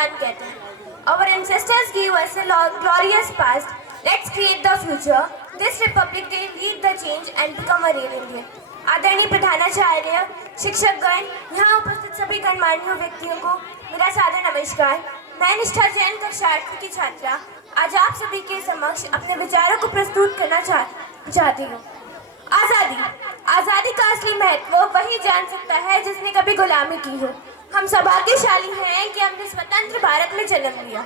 संविधान कहते हैं। Our ancestors gave us a glorious past. Let's create the future. This republic will lead the change and become a real Indian. आदरणीय प्रधानाचार्य, शिक्षकगण, यहाँ उपस्थित सभी गणमान्य व्यक्तियों को मेरा सादर नमस्कार। मैं निष्ठा जैन कक्षा 8वीं की छात्रा आज आप सभी के समक्ष अपने विचारों को प्रस्तुत करना चाहती हूँ। आज़ादी का असली महत्व वही जान सकता है जिसने कभी गुलामी की हो। हम सौभाग्यशाली हैं कि हमने स्वतंत्र भारत में जन्म लिया।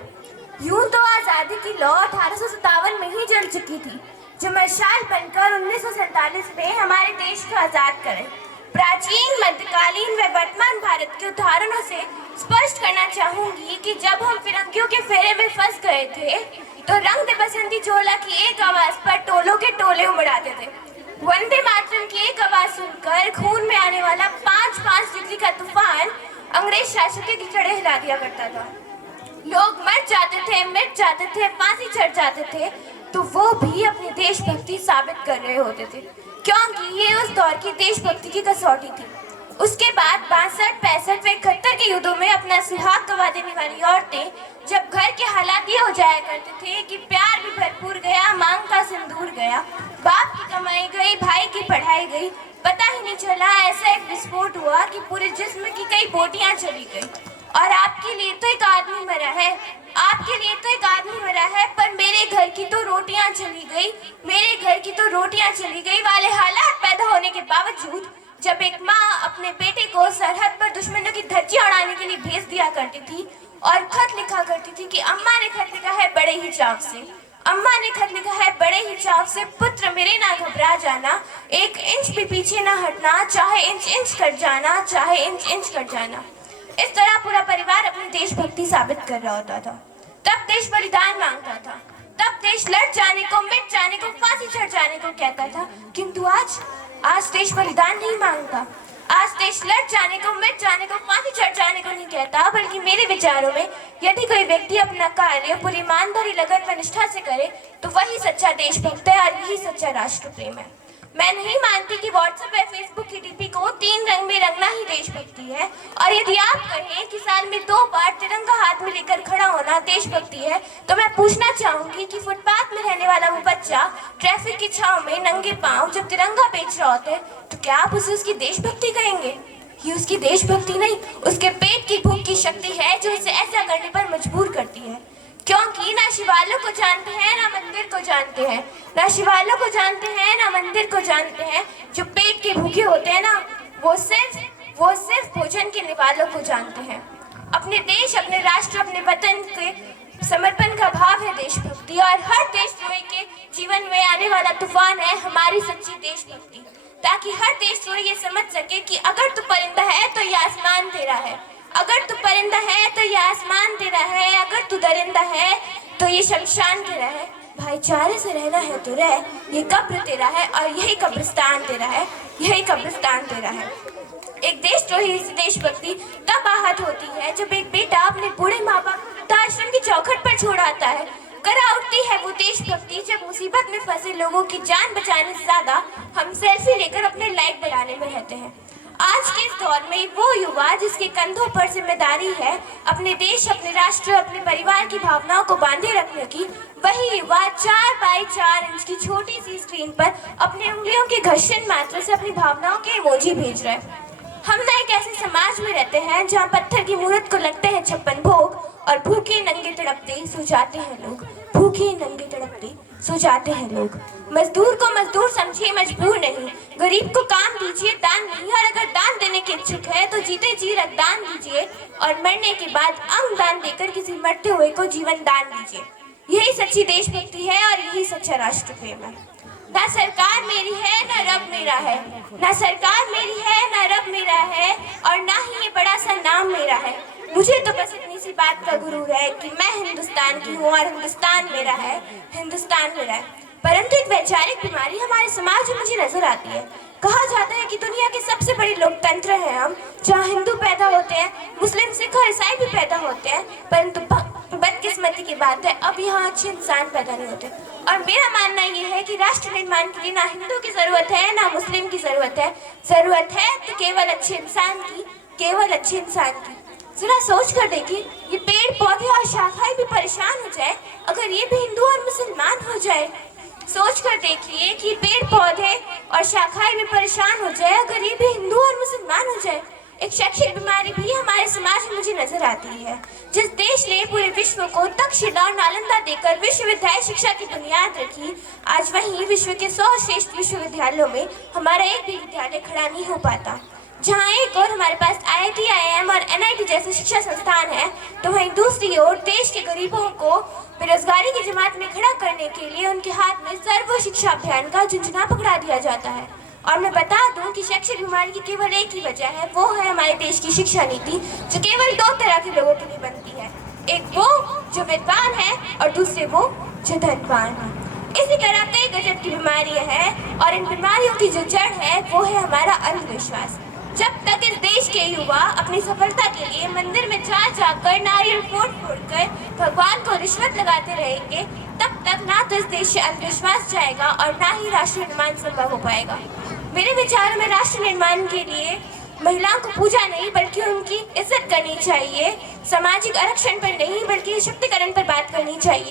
यूं तो आज़ादी की लौ 1857 में ही जल चुकी थी, जो मशाल बनकर 1947 में हमारे देश को आज़ाद करे। प्राचीन, मध्यकालीन व वर्तमान भारत के उदाहरणों से स्पष्ट करना चाहूंगी कि जब हम फिरंगियों के फेरे में फंस गए थे, तो रंग दे बसंती चोला की एक आवाज पर टोलों के टोले उमड़ाते थे। वंदे मातरम की एक आवाज सुनकर खून में आने वाला 5-5 डिग्री का तूफान अंग्रेज शासकों की जड़ें हिला दिया करता था। लोग मर जाते थे, मिट जाते थे, फांसी चढ़ जाते थे, तो वो भी अपनी देशभक्ति साबित कर रहे होते थे, क्योंकि ये उस दौर की देशभक्ति की कसौटी थी। उसके बाद 62, 65 व 71 के युद्धों में अपना सुहाग गवा देने वाली औरतें जब घर के हालात ये हो जाया करते थे कि प्यार भी भरपूर गया, मांग का सिंदूर गया, बाप की कमाई गई, भाई की पढ़ाई गई, पता ही नहीं चला, ऐसा एक विस्फोट हुआ कि पूरे जिस्म की कई बोटियां चली गई। और आपके लिए तो एक आदमी मरा है, आपके लिए तो एक आदमी मरा है, पर मेरे घर की तो रोटियां चली गई, मेरे घर की तो रोटियां चली गई वाले हालात पैदा होने के बावजूद जब एक माँ अपने बेटे को सरहद पर दुश्मनों की धज्जियां उड़ाने के लिए भेज दिया करती थी और खत लिखा करती थी कि अम्मा ने खत लिखा है बड़े ही चाव से, अम्मा ने खत लिखा है बड़े ही चाव से, पुत्र मेरे ना घबरा जाना, 1 इंच भी पीछे ना हटना, चाहे इंच इंच कट जाना, चाहे इंच इंच कट जाना। इस तरह पूरा परिवार अपनी देशभक्ति साबित कर रहा होता था। तब देश बलिदान मांगता था, तब देश लड़ जाने को, मिट जाने को, फांसी चढ़ जाने को कहता था। किंतु आज देश बलिदान नहीं मांगता, आज देश लड़ जाने को, मिट जाने को, फांसी चढ़ जाने को नहीं कहता, बल्कि मेरे विचारों में यदि कोई व्यक्ति अपना कार्य पूरी ईमानदारी, लगन व निष्ठा से करे तो वही सच्चा देशभक्त है और यही सच्चा राष्ट्र प्रेम है। मैं नहीं मानती कि व्हाट्सएप या फेसबुक की डीपी को 3 रंग में रंगना ही देशभक्ति है, और यदि आप कहें कि साल में 2 बार तिरंगा हाथ में लेकर खड़ा होना देशभक्ति है, तो मैं पूछना चाहूंगी कि फुटपाथ में रहने वाला वो बच्चा ट्रैफिक की छांव में नंगे पांव जब तिरंगा बेच रहा होता है, तो क्या आप उसे उसकी देशभक्ति कहेंगे? ये उसकी देशभक्ति नहीं, उसके पेट की भूख की शक्ति है जो उसे ऐसा करने पर मजबूर करती है। क्योंकि ना शिवालयों को जानते हैं, ना मंदिर को जानते हैं, ना शिवालयों को जानते हैं, ना मंदिर को जानते हैं। जो पेट के भूखे होते हैं ना, वो सिर्फ भोजन के निवालों को जानते हैं। अपने देश, अपने राष्ट्र, अपने वतन के समर्पण का भाव है देशभक्ति, और हर देशद्रोही के जीवन में आने वाला तूफान है हमारी सच्ची देशभक्ति, ताकि हर देशद्रोही ये समझ सके कि अगर तू परिंदा है तो ये आसमान तेरा है, अगर तू परिंदा है तो ये आसमान तेरा है, अगर तू दरिंदा है तो ये शमशान तेरा है। भाईचारे से रहना है तो रह, ये कब्र तेरा है और यही कब्रिस्तान तेरा है, यही कब्रिस्तान तेरा है। एक देशद्रोही से देशभक्ति तब आहत होती है जब एक बेटा अपने बूढ़े माँ बाप को वृद्धाश्रम की चौखट पर छोड़ आता है। करा उठती है वो देशभक्ति जब मुसीबत में फंसे लोगों की जान बचाने से ज्यादा हम सेल्फी लेकर अपने लाइक बढ़ाने में रहते हैं। आज के इस दौर में वो युवा जिसके कंधों पर जिम्मेदारी है अपने देश, अपने राष्ट्र, अपने परिवार की भावनाओं को बांधे रखने की, वही युवा 4x4 इंच की छोटी सी स्क्रीन पर अपने उंगलियों के घर्षण मात्र से अपनी भावनाओं के इमोजी भेज रहे हैं। हम ना एक ऐसे समाज में रहते हैं जहाँ पत्थर की मूर्त को लगते हैं 56 भोग, और भूखे नंगे तड़पते सो जाते हैं लोग, भूखे नंगे तड़पते सो जाते हैं लोग। मजदूर को मजदूर समझिए, मजबूर नहीं, गरीब को काम दीजिए, दान नहीं, और अगर दान देने के इच्छुक है तो जीते जी रक्तदान दीजिए, और मरने के बाद अंग दान देकर किसी मरते हुए को जीवन दान दीजिए। यही सच्ची देशभक्ति है और यही सच्चा राष्ट्र प्रेम है। ना सरकार मेरी है, ना रब मेरा है, ना सरकार मेरी है, ना रब मेरा है, और ना ही ये बड़ा सा नाम मेरा है। मुझे तो बस इतनी सी बात का गुरूर है कि मैं हिंदुस्तान की हूँ और हिंदुस्तान मेरा है, हिंदुस्तान मेरा है। परंतु एक वैचारिक बीमारी हमारे समाज में मुझे नजर आती है। कहा जाता है कि दुनिया के सबसे बड़े लोकतंत्र हैं हम, जहाँ हिंदू पैदा होते हैं, मुस्लिम, सिख और ईसाई भी पैदा होते हैं, परंतु बदकिस्मती की बात है अब यहाँ अच्छे इंसान पैदा नहीं होते। और मेरा मानना ये है कि राष्ट्र निर्माण के लिए ना हिंदू की जरूरत है, ना मुस्लिम की जरूरत है तो केवल अच्छे इंसान की, केवल अच्छे इंसान की। जरा सोच कर देखिए, ये पेड़ पौधे और शाखाएं भी परेशान हो जाए अगर ये भी हिंदू और मुसलमान हो जाए। सोच कर देखिए कि पेड़ पौधे और शाखाएं भी परेशान हो जाए अगर ये भी हिंदू और मुसलमान हो जाए। एक शैक्षिक बीमारी भी हमारे समाज में मुझे नजर आती है। जिस देश ने पूरे विश्व को तक्षशिला और नालंदा देकर विश्वविद्यालय शिक्षा की बुनियाद रखी, आज वहीं विश्व के 100 श्रेष्ठ विश्वविद्यालयों में हमारा एक भी विद्यालय खड़ा नहीं हो पाता। जहाँ एक और हमारे पास IIT, IIM और NIT जैसे शिक्षा संस्थान है, तो वहीं दूसरी ओर देश के गरीबों को बेरोजगारी की जमात में खड़ा करने के लिए उनके हाथ में सर्व शिक्षा अभियान का झुंझुना पकड़ा दिया जाता है। और मैं बता दूं कि शैक्षिक बीमारी की केवल एक ही वजह है, वो है हमारे देश की शिक्षा नीति, जो केवल 2 तरह के लोगों के लिए बनती है। एक वो जो विद्वान है और दूसरे वो जो धनवान है। इसी तरह कई गजब की बीमारियां हैं और इन बीमारियों की जो जड़ है वो है हमारा अंधविश्वास। जब तक इस देश के युवा अपनी सफलता के लिए मंदिर में जा जाकर नारियल फोड़ कर भगवान को रिश्वत लगाते रहेंगे, तब तक ना तो इस देश से अंधविश्वास जाएगा और ना ही राष्ट्र निर्माण संभव हो पाएगा। मेरे विचारों में राष्ट्र निर्माण के लिए महिलाओं को पूजा नहीं बल्कि उनकी इज्जत करनी चाहिए। सामाजिक आरक्षण पर नहीं बल्कि सशक्तिकरण पर बात करनी चाहिए।